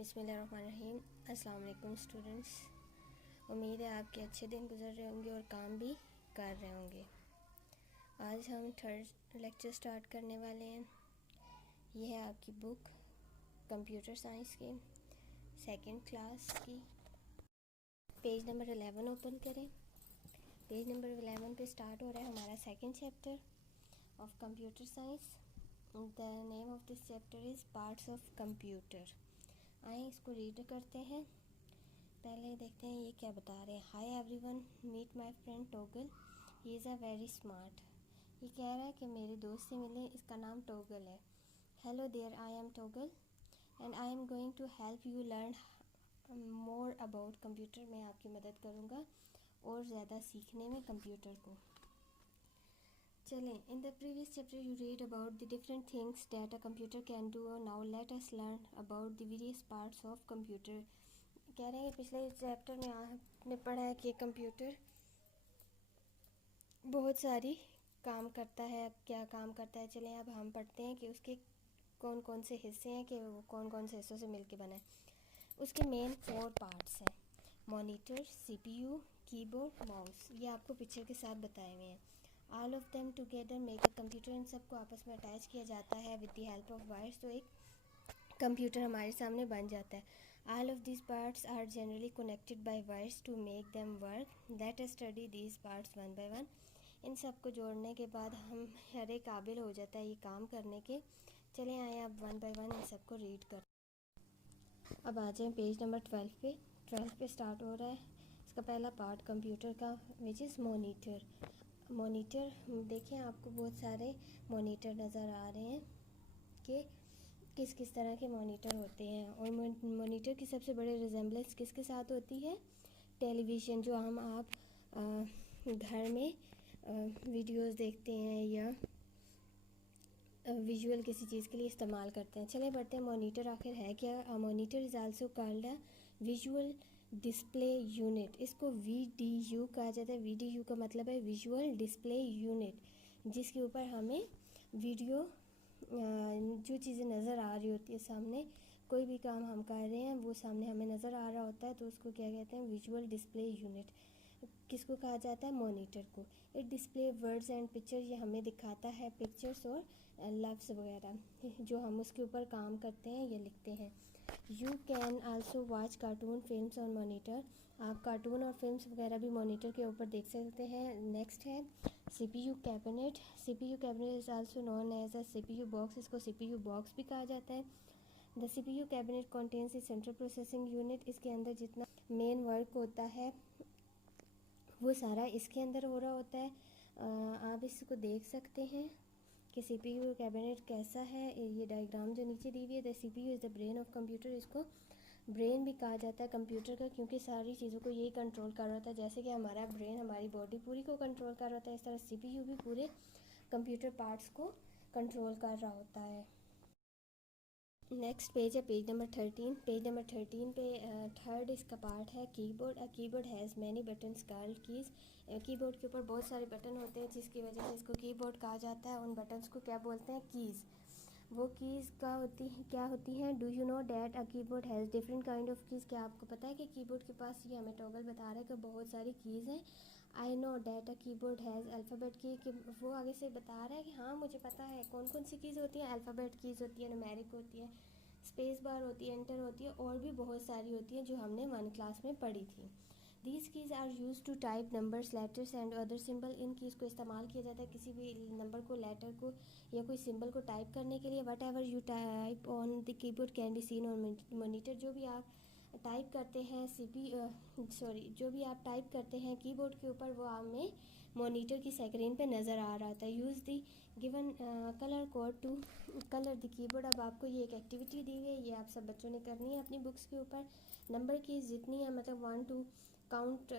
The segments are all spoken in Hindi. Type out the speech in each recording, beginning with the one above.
बिस्मिल्लाहिर्रहमानिर्रहीम। अस्सलाम वालेकुम स्टूडेंट्स। उम्मीद है आपके अच्छे दिन गुजर रहे होंगे और काम भी कर रहे होंगे। आज हम थर्ड लेक्चर स्टार्ट करने वाले हैं। यह है आपकी बुक कंप्यूटर साइंस की सेकंड क्लास की। पेज नंबर 11 ओपन करें। पेज नंबर 11 पे स्टार्ट हो रहा है हमारा second chapter of computer science. The name of this chapter is parts of computer. आए इसको रीड करते हैं। पहले देखते हैं ये क्या बता रहे हैं। Hi everyone, meet my friend Toggle, he is a very smart. ये कह रहा है कि मेरे दोस्त से मिले, इसका नाम टोगल है। Hello there, I am Toggle and I am going to help you learn more about computer. मैं आपकी मदद करूँगा और ज़्यादा सीखने में कंप्यूटर को। चलें, in the previous chapter you read about the different things that a computer can do. Now let us learn about the various parts of computer. कह रहे हैं पिछले चैप्टर में आपने पढ़ा है कि कंप्यूटर बहुत सारी काम करता है। अब क्या काम करता है, चलें अब हम पढ़ते हैं कि उसके कौन कौन से हिस्से हैं, कि वो कौन कौन से हिस्सों से मिलके बना है। उसके मेन 4 पार्ट्स हैं: मॉनिटर, सीपीयू, कीबोर्ड, माउस। ये आपको पिक्चर के साथ बताए हुए हैं। All of them together make a computer. इन सबको आपस में अटैच किया जाता है with the help of wires, तो एक कंप्यूटर हमारे सामने बन जाता है। All of this parts are generally connected by wires to make them work. Let us study this parts one by one. इन सबको जोड़ने के बाद हम हर एक काबिल हो जाता है ये काम करने के। चले आए अब वन बाय वन इन सबको रीड कर। अब आ जाएँ पेज नंबर 12 पे। 12 पे स्टार्ट हो रहा है इसका पहला पार्ट कंप्यूटर का, विच इज़ मॉनिटर। मॉनिटर देखें, आपको बहुत सारे मॉनिटर नज़र आ रहे हैं कि किस किस तरह के मॉनिटर होते हैं। और मॉनिटर की सबसे बड़ी रिजेंबलेंस किसके साथ होती है? टेलीविज़न, जो आप घर में वीडियोस देखते हैं या विजुअल किसी चीज़ के लिए इस्तेमाल करते हैं। चले बढ़ते हैं, मॉनिटर आखिर है क्या? Monitor is also called a visual display unit. इसको VDU कहा जाता है। VDU का मतलब है विजुअल डिस्प्ले यूनिट, जिसके ऊपर हमें वीडियो जो चीज़ें नज़र आ रही होती है सामने, कोई भी काम हम कर रहे हैं वो सामने हमें नज़र आ रहा होता है, तो उसको क्या कहते हैं? Visual display unit. किसको कहा जाता है? मॉनिटर को। It display words and picture. ये हमें दिखाता है पिक्चर्स और लफ्ज़ वगैरह जो हम उसके ऊपर काम करते हैं या लिखते हैं। You can also watch cartoon films on monitor. आप कार्टून और फिल्म्स वगैरह भी मॉनिटर के ऊपर देख सकते हैं। नेक्स्ट है CPU cabinet. CPU cabinet is also known as a CPU box. इसको CPU बॉक्स भी कहा जाता है। The CPU cabinet contains the central processing unit. इसके अंदर जितना मेन वर्क होता है वो सारा इसके अंदर हो रहा होता है। आप इसको देख सकते हैं कि CPU कैबिनेट कैसा है। ये डायग्राम जो नीचे दी हुई है, the CPU is the brain of computer. इसको ब्रेन भी कहा जाता है कंप्यूटर का, क्योंकि सारी चीज़ों को यही कंट्रोल कर रहा होता है। जैसे कि हमारा ब्रेन हमारी बॉडी पूरी को कंट्रोल कर रहा होता है, इस तरह CPU भी पूरे कंप्यूटर पार्ट्स को कंट्रोल कर रहा होता है। नेक्स्ट पेज है पेज नंबर 13। पेज नंबर 13 पे थर्ड इसका पार्ट है keyboard. Keyboard has many buttons called keys. Keyboard के ऊपर बहुत सारे बटन होते हैं, जिसकी वजह से इसको कीबोर्ड कहा जाता है। उन बटन्स को क्या बोलते हैं? कीज़। वो कीज़ क्या होती हैं? Do you know that a keyboard has different kind of keys. क्या आपको पता है कि कीबोर्ड के पास, ये हमें टॉगल बता रहा है कि बहुत सारी कीज़ हैं। I know that a keyboard has alphabet की, कि वो आगे से बता रहा है कि हाँ मुझे पता है कौन कौन सी कीज़ होती हैं। अल्फ़ाबेट कीज़ होती है, न्यूमेरिक होती है, स्पेस बार होती है, एंटर होती है, और भी बहुत सारी होती हैं जो हमने 1 क्लास में पढ़ी थी। These keys are use to type numbers, letters and other symbol. इन कीज़ को इस्तेमाल किया जाता है किसी भी नंबर को, लेटर को या कोई सिंबल को टाइप करने के लिए। What ever you type on the keyboard can be seen on monitor. जो भी आप टाइप करते हैं जो भी आप टाइप करते हैं कीबोर्ड के ऊपर, वो हमें मॉनिटर की स्क्रीन पे नज़र आ रहा था। Use the given colour code to colour the keyboard. अब आपको ये एक एक्टिविटी दी हुई है, ये आप सब बच्चों ने करनी है अपनी बुक्स के ऊपर। नंबर की जितनी है, मतलब 1 to काउंट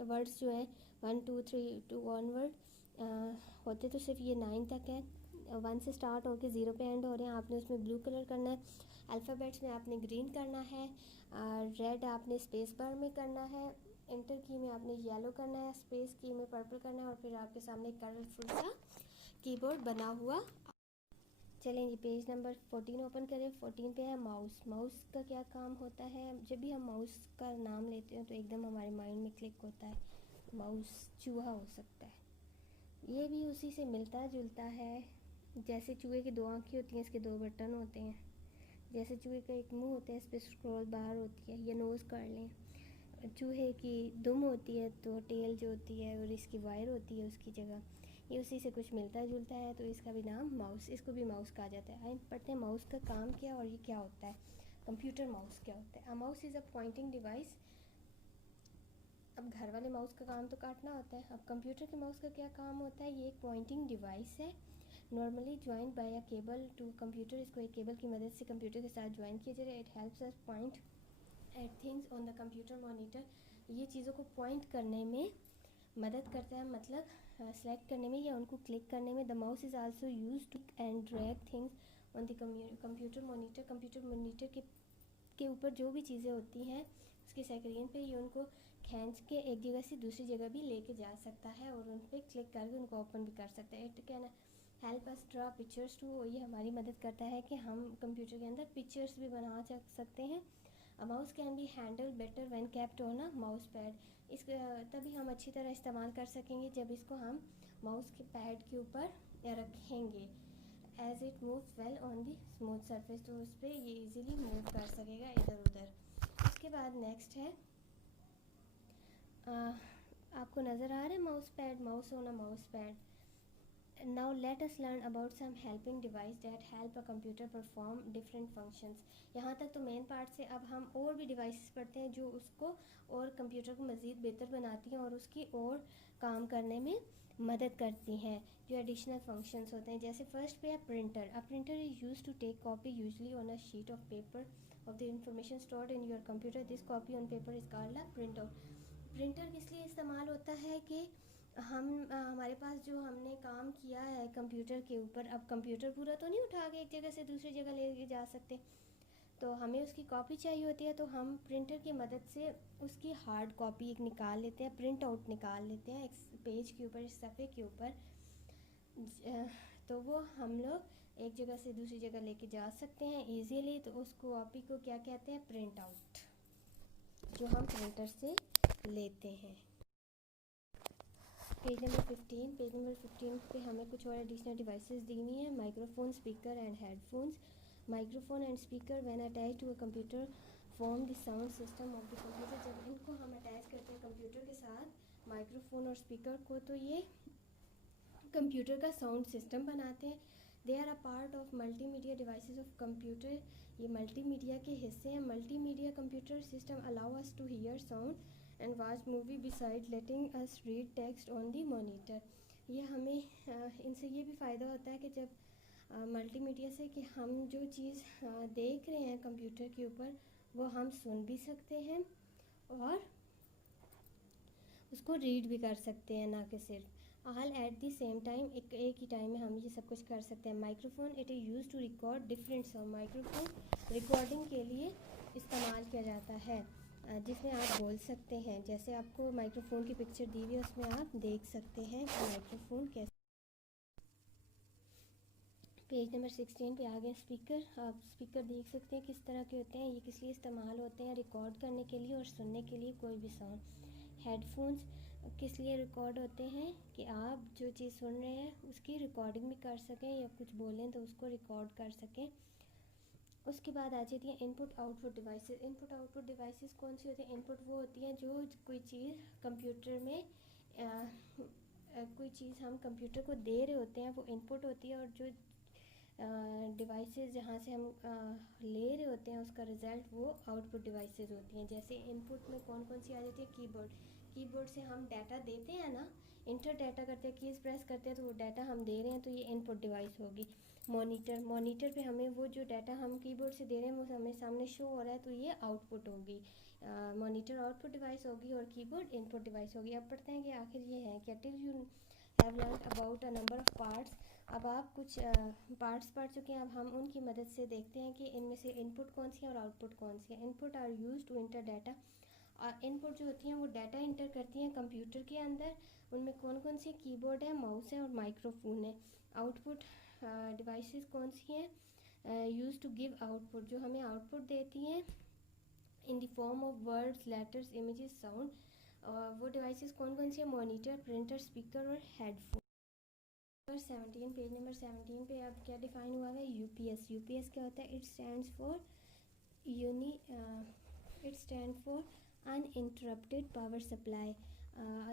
वर्ड्स जो हैं 1 2 3 टू 1 वर्ड होते तो सिर्फ ये 9 तक है। 1 से स्टार्ट होकर 0 पे एंड हो रहे हैं। आपने उसमें ब्लू कलर करना है, अल्फ़ाबेट्स में आपने ग्रीन करना है, रेड आपने स्पेस बार में करना है, एंटर की में आपने येलो करना है, स्पेस की में पर्पल करना है, और फिर आपके सामने कलरफुल सा कीबोर्ड बना हुआ। चलें जी, पेज नंबर 14 ओपन करें। 14 पे है माउस। माउस का क्या काम होता है? जब भी हम माउस का नाम लेते हैं तो एकदम हमारे माइंड में क्लिक होता है माउस, चूहा हो सकता है। ये भी उसी से मिलता जुलता है। जैसे चूहे की 2 आँखें होती हैं, इसके 2 बटन होते हैं। जैसे चूहे का एक मुंह होता है, इस पर स्क्रॉल बार होती है, या नोज़ कर लें। चूहे की दुम होती है तो टेल जो होती है, और इसकी वायर होती है उसकी जगह। ये उसी से कुछ मिलता जुलता है, तो इसका भी नाम माउस, इसको भी माउस कहा जाता है। आइए पढ़ते हैं माउस का काम क्या और ये क्या होता है। कंप्यूटर माउस क्या होता है? A mouse is a pointing device. अब घर वाले माउस का काम तो काटना होता है। अब कंप्यूटर के माउस का क्या काम होता है? ये एक पॉइंटिंग डिवाइस है, normally joint by a cable to computer. इसको एक केबल की मदद से कंप्यूटर के साथ ज्वाइन किया जाए। It helps us point at things on the computer monitor. ये चीज़ों को पॉइंट करने में मदद करता है, मतलब सेलेक्ट करने में या उनको क्लिक करने में। The mouse is also use to and drag things on the computer monitor. Computer monitor के ऊपर जो भी चीज़ें होती हैं उसके स्क्रीन पे, ये उनको खींच के एक जगह से दूसरी जगह भी लेके जा सकता है, और उन पर क्लिक करके उनको ओपन भी कर सकता है। It can help us draw pictures too. ये हमारी मदद करता है कि हम कंप्यूटर के अंदर पिक्चर्स भी बना सकते हैं। A mouse can be handle better when kept on a mouse pad. इस तभी हम अच्छी तरह इस्तेमाल कर सकेंगे जब इसको हम माउस के पैड के ऊपर रखेंगे। As it moves well on the smooth surface, तो उस पर ये इजीली मूव कर सकेगा इधर उधर। उसके बाद नेक्स्ट है, आपको नज़र आ रहा है mouse pad, mouse on a mouse pad. Now let us learn about some helping device that help a computer perform different functions। यहाँ तक तो मेन पार्ट से। अब हम और भी डिवाइसेस पढ़ते हैं जो उसको और कंप्यूटर को मज़ीद बेहतर बनाती हैं और उसकी और काम करने में मदद करती हैं, जो एडिशनल फंक्शंस होते हैं। जैसे फर्स्ट पे है printer. A printer is use to take copy usually on a sheet of paper of the information stored in your computer. This copy on paper is called a print out. Printer किस लिए इस्तेमाल होता है कि हम हमारे पास जो हमने काम किया है कंप्यूटर के ऊपर, अब कंप्यूटर पूरा तो नहीं उठा के एक जगह से दूसरी जगह ले जा सकते, तो हमें उसकी कॉपी चाहिए होती है। तो हम प्रिंटर की मदद से उसकी हार्ड कॉपी एक निकाल लेते हैं, प्रिंट आउट निकाल लेते हैं एक पेज के ऊपर, इस सफ़े के ऊपर। तो वो हम लोग एक जगह से दूसरी जगह लेके जा सकते हैं इजीली। तो उस कॉपी को क्या कहते हैं? प्रिंट आउट, जो हम प्रिंटर से लेते हैं। Page number 15। पेज नंबर 15 पे हमें कुछ और एडिशनल डिवाइसेस दी हुई हैं। Microphone, speaker and headphones. Microphone and speaker when attach to a computer form the sound system of the computer. जब इनको हम अटैच करते हैं कंप्यूटर के साथ, माइक्रोफोन और स्पीकर को, तो ये कंप्यूटर का साउंड सिस्टम बनाते हैं। They are a part of multimedia devices of computer. ये मल्टीमीडिया के हिस्से हैं। Multimedia computer system allow us to hear sound and watch movie beside letting us read text on the monitor. ये हमें इनसे ये भी फ़ायदा होता है कि जब मल्टीमीडिया से कि हम जो चीज़ देख रहे हैं कंप्यूटर के ऊपर वो हम सुन भी सकते हैं और उसको रीड भी कर सकते हैं, ना कि सिर्फ all at the same time. एक ही टाइम में हम ये सब कुछ कर सकते हैं। Microphone, it is use to record different sound. Microphone recording के लिए इस्तेमाल किया जाता है, जिसमें आप बोल सकते हैं। जैसे आपको माइक्रोफोन की पिक्चर दी हुई है, उसमें आप देख सकते हैं कि माइक्रोफोन कैसे। पेज नंबर 16 पे आ गए स्पीकर। आप स्पीकर देख सकते हैं किस तरह के होते हैं। ये किस लिए इस्तेमाल होते हैं? रिकॉर्ड करने के लिए और सुनने के लिए कोई भी साउंड। हेडफोन्स किस लिए रिकॉर्ड होते हैं? कि आप जो चीज़ सुन रहे हैं उसकी रिकॉर्डिंग भी कर सकें, या कुछ बोलें तो उसको रिकॉर्ड कर सकें। उसके बाद आ जाती है input output devices. Input output devices कौन सी होती हैं? इनपुट वो होती हैं जो कोई चीज़ कंप्यूटर में कोई चीज़ हम कंप्यूटर को दे रहे होते हैं, वो इनपुट होती है। और जो डिवाइसेस जहाँ से हम ले रहे होते हैं उसका रिज़ल्ट, वो आउटपुट डिवाइसेस होती हैं। जैसे इनपुट में कौन कौन सी आ जाती है? कीबोर्ड। कीबोर्ड से हम डाटा देते हैं ना, इंटर डाटा करते हैं, कीज़ प्रेस करते हैं तो वो डाटा हम दे रहे हैं, तो ये इनपुट डिवाइस होगी। मॉनिटर, मॉनिटर पे हमें वो जो डाटा हम कीबोर्ड से दे रहे हैं वो हमें सामने शो हो रहा है, तो ये आउटपुट होगी। मॉनिटर आउटपुट डिवाइस होगी और कीबोर्ड इनपुट डिवाइस होगी। अब पढ़ते हैं कि आखिर ये है क्या। Till you have learn about a number of parts. अब आप कुछ पार्ट्स पढ़ चुके हैं, अब हम उनकी मदद से देखते हैं कि इनमें से इनपुट कौन सी है और आउटपुट कौन सी है। Input are use to enter data. Input जो होती हैं वो डाटा इंटर करती हैं कंप्यूटर के अंदर। उनमें कौन कौन सी? कीबोर्ड है, माउस है और माइक्रोफोन है। आउटपुट डिवाइसेस कौन सी हैं, यूज़ टू गिव आउटपुट, जो हमें आउटपुट देती हैं in the form of words, letters, images, sound. वो डिवाइसेस कौन कौन सी है, मॉनिटर, प्रिंटर, स्पीकर और हेडफोन। 17 पेज नंबर 17 पे अब क्या डिफाइन हुआ है, यूपीएस। यूपीएस क्या होता है, it stand for uninterrupted power supply.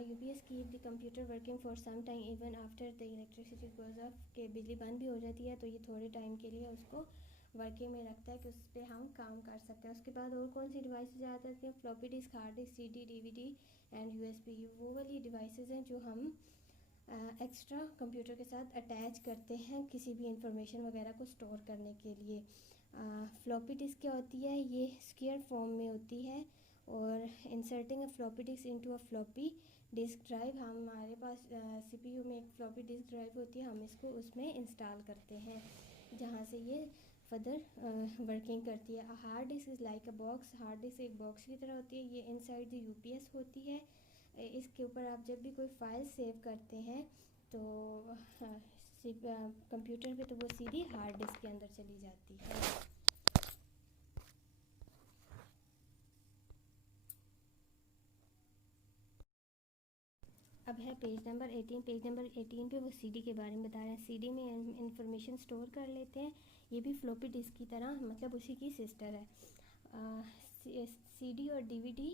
UPS keep the computer working for some time even after the electricity goes off, के बिजली बंद भी हो जाती है तो ये थोड़े टाइम के लिए उसको वर्किंग में रखता है कि उस पर हम काम कर सकते हैं। उसके बाद और कौन सी डिवाइसेज आ जाती हैं, floppy disk, hard disk, CD, DVD and USB. वो वाली डिवाइसेज हैं जो हम एक्स्ट्रा कंप्यूटर के साथ अटैच करते हैं किसी भी इंफॉर्मेशन वगैरह को स्टोर करने के लिए। फ्लॉपी डिस्क क्या होती है, ये स्क्वायर फॉर्म में होती है और inserting a floppy disk into a floppy disk drive, हमारे पास सीपीयू में एक फ्लॉपी डिस्क ड्राइव होती है, हम इसको उसमें इंस्टॉल करते हैं जहाँ से ये फर्दर वर्किंग करती है। Hard disk is like a box, hard disk एक बॉक्स की तरह होती है, ये इनसाइड द यूपीएस होती है। इसके ऊपर आप जब भी कोई फाइल सेव करते हैं तो कंप्यूटर पे तो वो सीधी हार्ड डिस्क के अंदर चली जाती है। अब है पेज नंबर 18। पेज नंबर 18 पे वो सीडी के बारे में बता रहे हैं। सीडी में इंफॉर्मेशन स्टोर कर लेते हैं, ये भी फ्लॉपी डिस्क की तरह, मतलब उसी की सिस्टर है। सीडी और डीवीडी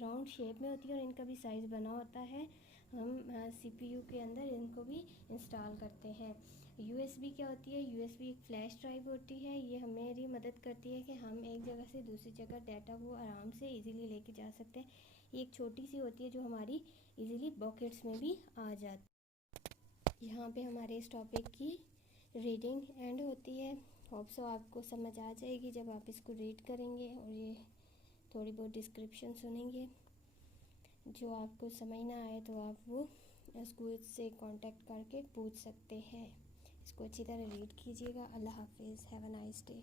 राउंड शेप में होती है और इनका भी साइज़ बना होता है। हम सीपीयू के अंदर इनको भी इंस्टॉल करते हैं। यूएसबी क्या होती है, यूएसबी एक फ्लैश ड्राइव होती है, ये हमें मदद करती है कि हम एक जगह से दूसरी जगह डाटा को आराम से इजीली लेके जा सकते हैं। ये एक छोटी सी होती है जो हमारी इजीली पॉकेट्स में भी आ जाती। यहाँ पे हमारे इस टॉपिक की रीडिंग एंड होती है। होप सो आपको समझ आ जाएगी जब आप इसको रीड करेंगे और ये थोड़ी बहुत डिस्क्रिप्शन सुनेंगे। जो आपको समझ ना आए तो आप वो स्कूल से कांटेक्ट करके पूछ सकते हैं। इसको अच्छी तरह रीड कीजिएगा। अल्लाह हाफिज़, हैव अ नाइस डे।